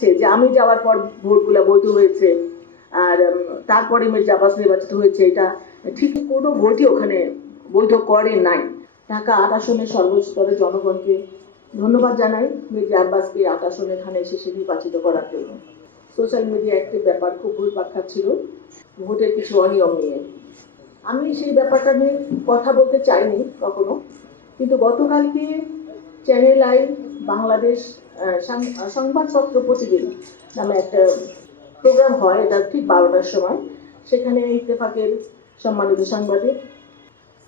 যে আমি যাওয়ার পর ভোটগুলো বৈধ হয়েছে আর তারপরে মির্জা আব্বাস নির্বাচিত হয়েছে, এটা ঠিক কোনো ভোটই ওখানে বৈধ করে নাই। ঢাকা ৮ আসনের সর্বস্তরের জনগণকে ধন্যবাদ জানাই মির্জা আব্বাসকে ৮ আসনে এখানে এসে সে নির্বাচিত করার জন্য। সোশ্যাল মিডিয়া একটি ব্যাপার খুব ঘুরপাক ছিল ভোটের কিছু অনিয়ম নিয়ে। আমি সেই ব্যাপারটা নিয়ে কথা বলতে চাইনি কখনো, কিন্তু গতকালকে চ্যানেল আই বাংলাদেশ সংবাদপত্র প্রতিদিন নামে একটা প্রোগ্রাম হয়, এটা ঠিক 12টার সময়। সেখানে ইত্তেফাকের সম্মানিত সাংবাদিক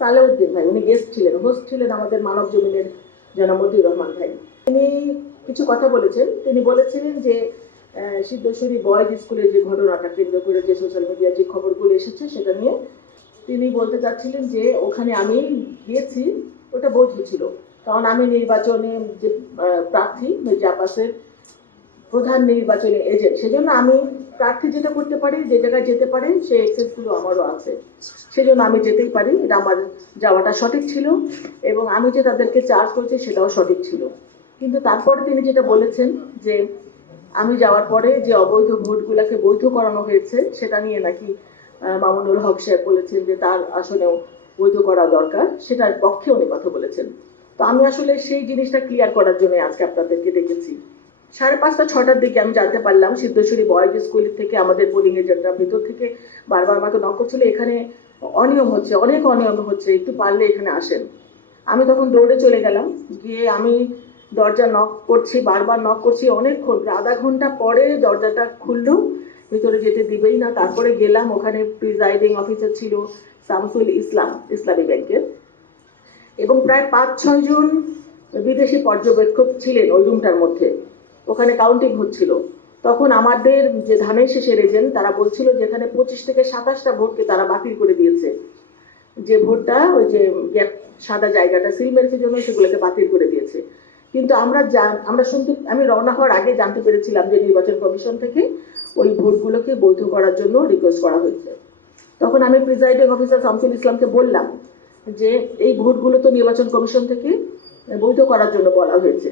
সালেউদ্দিন ভাই, উনি গেস্ট ছিলেন, হোস্ট ছিলেন আমাদের মানব জমিনের জনাব মতিউর রহমান ভাই। তিনি কিছু কথা বলেছেন। তিনি বলেছিলেন যে সিদ্ধেশ্বরী বয়েজ স্কুলের যে ঘটনাটা কেন্দ্র করে যে সোশ্যাল মিডিয়ায় যে খবরগুলো এসেছে সেটা নিয়ে তিনি বলতে চাচ্ছিলেন যে ওখানে আমি গিয়েছি, ওটা বৈধ ছিল, কারণ আমি নির্বাচনে যে প্রার্থী মির্জা আব্বাসের প্রধান নির্বাচনী এজেন্ট, সেজন্য আমি প্রার্থী যেটা করতে পারি, যে জায়গায় যেতে পারি সেই এক্সেসগুলো আমারও আছে, সেজন্য আমি যেতেই পারি। এটা আমার যাওয়াটা সঠিক ছিল এবং আমি যে তাদেরকে চার্জ করছি সেটাও সঠিক ছিল। কিন্তু তারপরে তিনি যেটা বলেছেন যে আমি যাওয়ার পরে যে অবৈধ ভোটগুলোকে বৈধ করানো হয়েছে সেটা নিয়ে নাকি মামুনুল হক সাহেব বলেছেন যে তার আসনেও বৈধ করা দরকার, সেটার পক্ষে উনি কথা বলেছেন। তো আমি আসলে সেই জিনিসটা ক্লিয়ার করার জন্য আজকে আপনাদেরকে ডেকেছি। 5:30 6টার দিকে আমি জানতে পারলাম সিদ্ধেশ্বরী বয়েজ স্কুল থেকে আমাদের পোলিং এজেন্টরা ভিতর থেকে বারবার আমাকে নক করছিল, এখানে অনিয়ম হচ্ছে, অনেক অনিয়ম হচ্ছে, একটু পারলে এখানে আসেন। আমি তখন দৌড়ে চলে গেলাম, গিয়ে আমি দরজা নক করছি, বারবার নক করছি, অনেকক্ষণ, আধা ঘন্টা পরে দরজাটা খুললো, ভিতরে যেতে দিবেই না। তারপরে গেলাম, ওখানে প্রিজাইডিং অফিসার ছিল শামসুল ইসলাম ইসলামী ব্যাংকের, এবং প্রায় 5-6 জন বিদেশি পর্যবেক্ষক ছিলেন ওই রুমটার মধ্যে। ওখানে কাউন্টিং হচ্ছিল। তখন আমাদের যে ধানের শেষের এজেন্ট তারা বলছিল যে এখানে 25 থেকে 27টা ভোটকে তারা বাতিল করে দিয়েছে, যে ভোটটা ওই যে গ্যাপ সাদা জায়গাটা সিল মেরেছে জন্য সেগুলোকে বাতিল করে দিয়েছে। কিন্তু আমি রওনা হওয়ার আগে জানতে পেরেছিলাম যে নির্বাচন কমিশন থেকে ওই ভোটগুলোকে বৈধ করার জন্য রিকোয়েস্ট করা হয়েছে। তখন আমি প্রিজাইডিং অফিসার শামসুল ইসলামকে বললাম যে এই ভোটগুলো তো নির্বাচন কমিশন থেকে বৈধ করার জন্য বলা হয়েছে।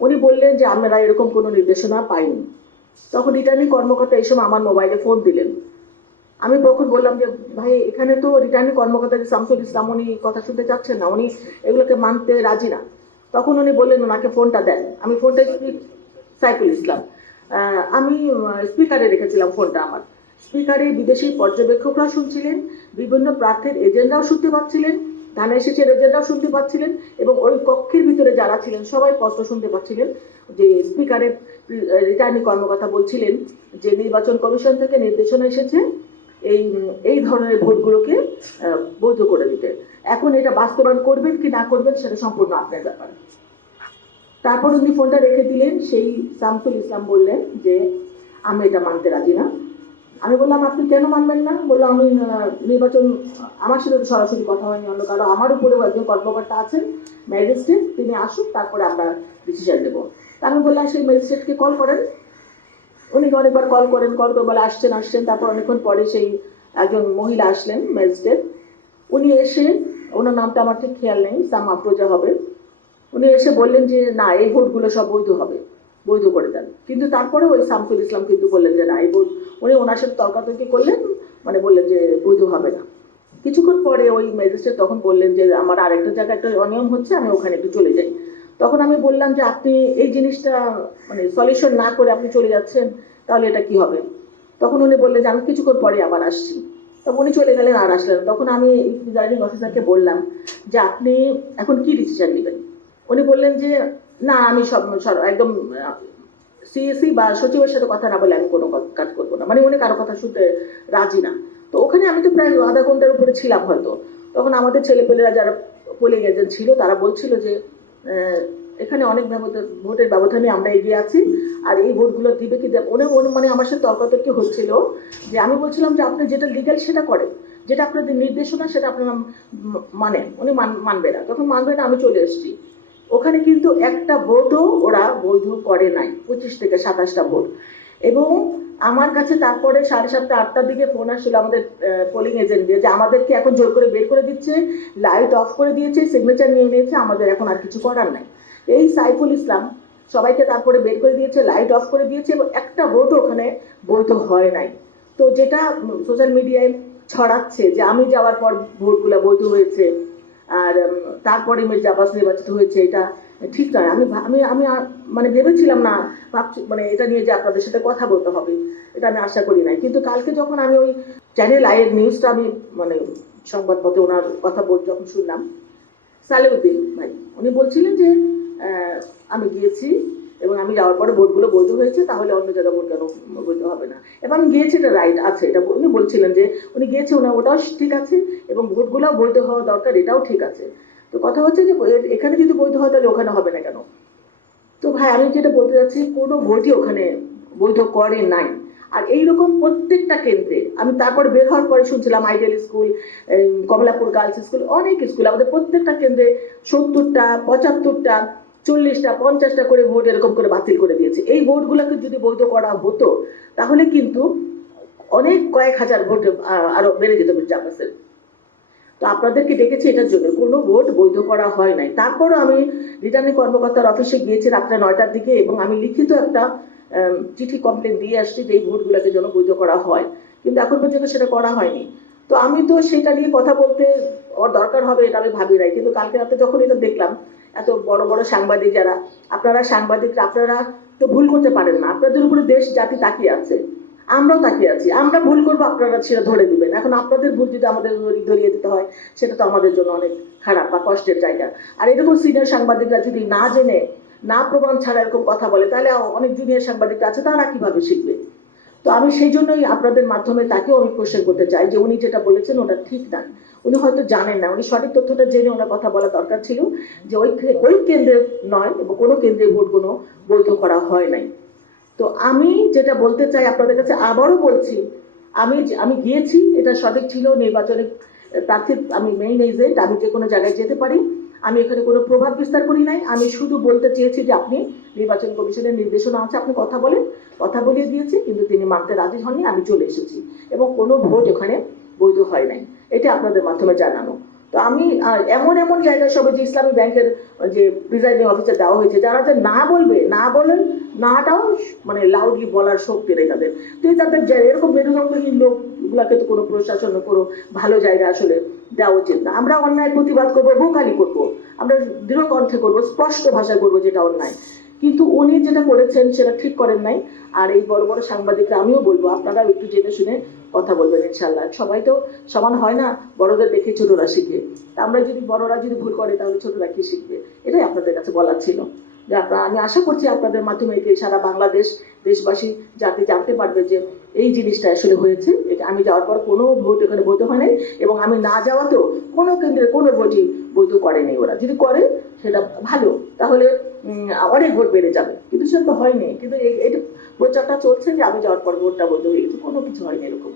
উনি বললেন যে আমরা এরকম কোনো নির্দেশনা পাইনি। তখন রিটার্নিং কর্মকর্তা এই সময় আমার মোবাইলে ফোন দিলেন। আমি তখন বললাম যে ভাই, এখানে তো রিটার্নিং কর্মকর্তা যে শামসুল ইসলাম, উনি কথা শুনতে চাচ্ছেন না, উনি এগুলোকে মানতে রাজি না। তখন উনি বললেন ওনাকে ফোনটা দেন। আমি ফোনটা সাইফুল ইসলাম, আমি স্পিকারে রেখেছিলাম ফোনটা আমার। স্পিকারে বিদেশি পর্যবেক্ষকরাও শুনছিলেন, বিভিন্ন প্রার্থীর এজেন্টরাও শুনতে পাচ্ছিলেন, ধানের শেষের এজেন্টরাও শুনতে পাচ্ছিলেন, এবং ওই কক্ষের ভিতরে যারা ছিলেন সবাই স্পষ্ট শুনতে পাচ্ছিলেন যে স্পিকারের রিটার্নিং কর্মকর্তা বলছিলেন যে নির্বাচন কমিশন থেকে নির্দেশনা এসেছে এই ধরনের ভোটগুলোকে বৈধ করে দিতে। এখন এটা বাস্তবায়ন করবেন কি না করবেন সেটা সম্পূর্ণ আপনার ব্যাপার। তারপর উনি ফোনটা রেখে দিলেন। সেই শামসুল ইসলাম বললেন যে আমি এটা মানতে রাজি না। আমি বললাম আপনি কেন মানবেন না? বললাম আমি নির্বাচন, আমার সাথে তো সরাসরি কথা হয়নি, অন্য কারো, আমার উপরেও একজন কর্মকর্তা আছেন ম্যাজিস্ট্রেট, তিনি আসুক তারপরে আমরা ডিসিশন দেবো। তা আমি বললাম সেই ম্যাজিস্ট্রেটকে কল করেন। উনি অনেকবার কল করেন, কল করে বলে আসছেন। তারপর অনেকক্ষণ পরে সেই একজন মহিলা আসলেন ম্যাজিস্ট্রেট। উনি এসে, ওনার নামটা আমার ঠিক খেয়াল নেই, সাম আফরোজা হবে, উনি এসে বললেন যে না, এই ভোটগুলো সব বৈধ হবে, বৈধ করে দেন। কিন্তু তারপরে ওই শামসুল ইসলাম কিন্তু বললেন যে না, এই ভোট, উনি ওনার সাথে তর্কাতর্কি করলেন, মানে বললেন যে বৈধ হবে না। কিছুক্ষণ পরে ওই ম্যাজিস্ট্রেট তখন বললেন যে আমার আরেকটা জায়গায় একটা অনিয়ম হচ্ছে, আমি ওখানে একটু চলে যাই। তখন আমি বললাম যে আপনি এই জিনিসটা মানে সলিউশন না করে আপনি চলে যাচ্ছেন, তাহলে এটা কি হবে? তখন উনি বললেন যে আমি কিছুক্ষণ পরে আবার আসছি। তখন উনি চলে গেলেন, আর আসলেন। তখন আমি প্রিজাইডিং অফিসারকে বললাম যে আপনি এখন কি ডিসিশন নেবেন? উনি বললেন যে না, আমি সব একদম সিএসি বা সচিবের সাথে কথা না বলে আমি কোনো কাজ করবো না, মানে উনি কারো কথা শুনতে রাজি না। তো ওখানে আমি তো প্রায় আধা ঘন্টার উপরে ছিলাম হয়তো। তখন আমাদের ছেলেপেলেরা যারা পোলিং এজেন্ট ছিল তারা বলছিল যে এখানে অনেক ভোটের ব্যবধানে আমরা এগিয়ে আছি, আর এই ভোটগুলো দিবে কি দেবে। উনি মানে আমার সাথে তর্কাতর্কি হচ্ছিল, যে আমি বলছিলাম যে আপনি যেটা লিগ্যাল সেটা করেন, যেটা আপনাদের নির্দেশনা সেটা আপনারা মানেন। উনি মানবে না, তখন মানবে না, আমি চলে এসেছি। ওখানে কিন্তু একটা ভোটও ওরা বৈধ করে নাই, 25 থেকে 27টা ভোট। এবং আমার কাছে তারপরে 7:30 8টার দিকে ফোন আসছিল আমাদের পোলিং এজেন্ট দিয়ে যে আমাদেরকে এখন জোর করে বের করে দিচ্ছে, লাইট অফ করে দিয়েছে, সিগনেচার নিয়ে নিয়েছে, আমাদের এখন আর কিছু করার নাই। এই সাইফুল ইসলাম সবাইকে তারপরে বের করে দিয়েছে, লাইট অফ করে দিয়েছে এবং একটা ভোটও ওখানে বৈধ হয় নাই। তো যেটা সোশ্যাল মিডিয়ায় ছড়াচ্ছে যে আমি যাওয়ার পর ভোটগুলো বৈধ হয়েছে আর তারপরে মির্জা আব্বাস নির্বাচিত হয়েছে, এটা ঠিক নয়। আমি আমি আমি মানে ভেবেছিলাম না, ভাবছি মানে এটা নিয়ে যে আপনাদের সাথে কথা বলতে হবে, এটা আমি আশা করি নাই। কিন্তু কালকে যখন আমি ওই চ্যানেল আইয়ের নিউজটা আমি মানে সংবাদপত্রে ওনার কথা যখন শুনলাম, সালেউদ্দিন ভাই উনি বলছিলেন যে আমি গিয়েছি এবং আমি যাওয়ার পরে ভোটগুলো বৈধ হয়েছে, তাহলে অন্য জায়গায় ভোট কেন বৈধ হবে না, এবং গিয়েছে, এটা রাইট আছে, এটা উনি বলছিলেন যে উনি গিয়েছে, ওটাও ঠিক আছে এবং ভোটগুলো বৈধ হওয়া দরকার, এটাও ঠিক আছে। তো কথা হচ্ছে যে এখানে যদি বৈধ হয় তাহলে ওখানে হবে না কেন? তো ভাই আমি যেটা বলতে চাচ্ছি, কোনো ভোটই ওখানে বৈধ করে নাই। আর এইরকম প্রত্যেকটা কেন্দ্রে আমি তারপর বের হওয়ার পরে শুনছিলাম ideal school, Kamalapur girls school, অনেক স্কুল, আমাদের প্রত্যেকটা কেন্দ্রে 70টা 75টা 40টা 50টা করে ভোট এরকম করে বাতিল করে দিয়েছে। এই ভোটগুলোকে যদি বৈধ করা হতো তাহলে কিন্তু অনেক কয়েক হাজার ভোট আরো বেড়ে যেত মির্জা আব্বাসের। তো আপনাদেরকে ডেকেছি এটার জন্য, কোনো ভোট বৈধ করা হয় নাই। তারপরও আমি রিটার্নিং কর্মকর্তার অফিসে গিয়েছি রাত্রে 9টার দিকে এবং আমি লিখিত একটা চিঠি কমপ্লেন দিয়ে আসছি যে এই ভোটগুলোকে যেন বৈধ করা হয়, কিন্তু এখন পর্যন্ত সেটা করা হয়নি। তো আমি তো সেটা নিয়ে কথা বলতে ওর দরকার হবে এটা আমি ভাবি নাই, কিন্তু কালকে রাতে যখন এটা দেখলাম, এত বড় বড় সাংবাদিক যারা, আপনারা সাংবাদিকরা, আপনারা তো ভুল করতে পারেন না, আপনাদের উপরে দেশ জাতি তাকিয়ে আছে, আমরাও তাকিয়ে আছি, আমরা ভুল করবো আপনারা সেটা ধরে দিবেন। এখন আপনাদের ভুল যদি আমাদের ধরিয়ে দিতে হয় সেটা তো আমাদের জন্য অনেক খারাপ বা কষ্টের জায়গা। আর এরকম সিনিয়র সাংবাদিকরা যদি না জেনে, না প্রমাণ ছাড়া এরকম কথা বলে, তাহলে অনেক জুনিয়র সাংবাদিকরা আছে, তারা কিভাবে শিখবে? তো আমি সেই জন্যই আপনাদের মাধ্যমে তাকেও আমি কোশ্চেন করতে চাই যে উনি যেটা বলেছেন ওটা ঠিক না, উনি হয়তো জানেন না, উনি সঠিক তথ্যটা জেনে ওনার কথা বলা দরকার ছিল যে ওই কেন্দ্রে নয় এবং কোনো কেন্দ্রে ভোট কোনো বৈধ করা হয় নাই। তো আমি যেটা বলতে চাই আপনাদের কাছে, আবারও বলছি, আমি গিয়েছি, এটা সঠিক ছিল, নির্বাচনে প্রার্থীর আমি মেইন এজেন্ট, আমি যে কোনো জায়গায় যেতে পারি, আমি এখানে কোনো প্রভাব বিস্তার করি নাই। আমি শুধু বলতে চেয়েছি যে আপনি নির্বাচন কমিশনের নির্দেশনা আছে, আপনি কথা বলেন, কথা বলিয়ে দিয়েছি, কিন্তু তিনি মানতে রাজি হননি, আমি চলে এসেছি এবং কোনো ভোট ওখানে বৈধ হয় নাই, এটা আপনাদের মাধ্যমে জানানো। তো আমি এমন এমন জায়গায় সবে যে ইসলামী ব্যাংকের যে প্রিজাইডিং অফিসার দেওয়া হয়েছে, যারা যে না বলবে, না বলেন, নাটাও মানে লাউডলি বলার শক্তি নেই তাদের। তো তাদের এরকম মেরুদণ্ডহীন লোকগুলাকে তো কোনো প্রশাসন, কোনো ভালো জায়গা আসলে দেওয়া উচিত না। আমরা অন্যায় প্রতিবাদ করবো, ভোকালি করবো, আমরা দৃঢ় কণ্ঠে করবো, স্পষ্ট ভাষায় করবো যেটা অন্যায়, কিন্তু উনি যেটা করেছেন সেটা ঠিক করেন নাই। আর এই বড় বড় সাংবাদিকরা, আমিও বলবো আপনারা একটু জেনে শুনে কথা বলবেন ইনশাল্লাহ। সবাই তো সমান হয় না, বড়দের দেখে ছোটরা শিখে, আমরা যদি বড়রা যদি ভুল করে তাহলে ছোটরা কি শিখবে? এটাই আপনাদের কাছে বলার ছিল। যে আমি আশা করছি আপনাদের মাধ্যমে এটি সারা বাংলাদেশ, দেশবাসী জাতি জানতে পারবে যে এই জিনিসটা আসলে হয়েছে। আমি যাওয়ার পর কোনো ভোট এখানে বৈধ হয় নাই এবং আমি না যাওয়াতেও কোনো কেন্দ্রে কোনো ভোটই বৈধ করেনি। ওরা যদি করে সেটা ভালো, তাহলে অনেক ভোট বেড়ে যাবে, কিন্তু সেটা তো হয়নি। কিন্তু এটা প্রচারটা চলছে যে আমি যাওয়ার পর ভোটটা বৈধ হয়ে গেছে, কোনো কিছু হয়নি এরকম।